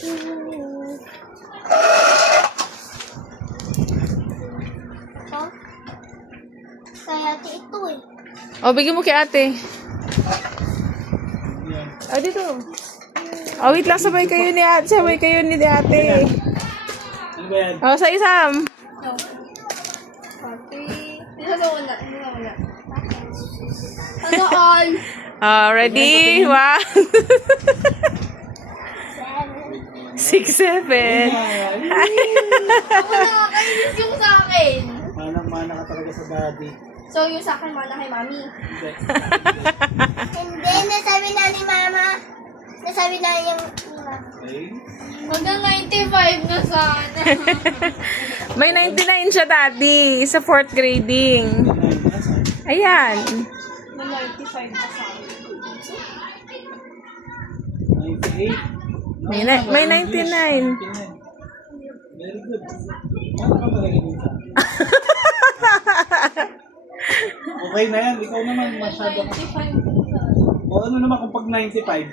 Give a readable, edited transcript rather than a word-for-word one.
Kaya ate ito eh. O, bigyan mo kay ate. O, dito. O, wait lang. Sabay kayo ni ate. Sabay kayo ni ate. Ano ba yan? O, sa isam. Ate. Hindi na wala. Ano all? Ready? 1, 6, 7. Ako nakakainis yung sa akin. Manang-mana ka talaga sa daddy. So yung sa akin mana kay mami. Hindi. Hindi, nasabi na ni mama. Nasabi na yung mama. Okay. Hanggang 95 na sana. May 99 siya, daddy. Sa 4th grading. Ayan. May 95 na sa akin. 98. May 99. Very good. Ano ka talaga din sa akin? Okay na yan. Ikaw naman masyado ka. 95 na sa akin. O ano naman kung pag 95?